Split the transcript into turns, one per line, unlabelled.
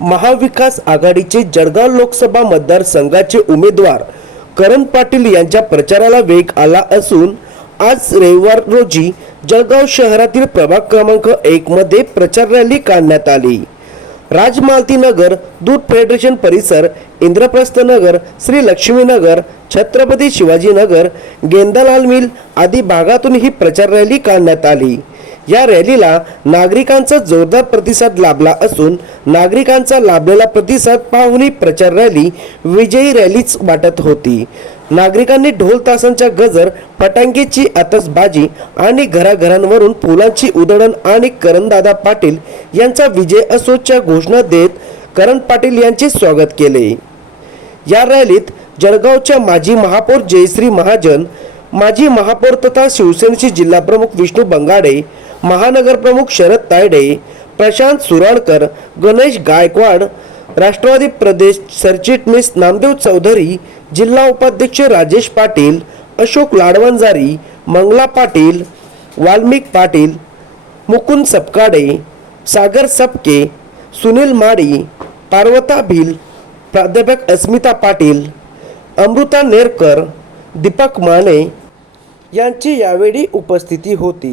महाविकास आघाडीचे जळगाव लोकसभा मतदारसंघाचे उमेदवार करण पाटील यांच्या प्रचाराला वेग आला असून आज रविवार रोजी जळगाव शहरातील प्रभाग क्रमांक एकमध्ये प्रचार रॅली काढण्यात आली. राजमालतीनगर दूध फेडरेशन परिसर इंद्रप्रस्थनगर श्री लक्ष्मीनगर छत्रपती शिवाजीनगर गेंदालाल मिल आदी भागातून ही प्रचार रॅली काढण्यात आली. या रॅलीला नागरिकांचा जोरदार प्रतिसाद लाभला असून नागरिकांचा लाभलेला प्रतिसाद पाहून ही प्रचार रॅली विजयी रॅलीच वाटत होती. नागरिकांनी ढोल तासांच्या गजर फटांकेची आतषबाजी आणि घराघरांवरून फुलांची उधळण आणि करणदादा पाटील यांचा विजय असोच्या घोषणा देत करण पाटील यांचे स्वागत केले. या रॅलीत जळगावच्या माजी महापौर जयश्री महाजन माजी महापौर तथा शिवसेनेचे जिल्हाप्रमुख विष्णू बंगाडे महानगरप्रमुख शरद तायडे प्रशांत सुराणकर गणेश गायकवाड राष्ट्रवादी प्रदेश सरचिटणीस नामदेव चौधरी जिल्हा उपाध्यक्ष राजेश पाटील अशोक लाडवंजारी मंगला पाटील वाल्मिक पाटील मुकुंद सपकाडे सागर सपके सुनील माडी पार्वता भिल प्राध्यापक अस्मिता पाटील अमृता नेरकर दीपक माने यांची यावेळी उपस्थिती होती.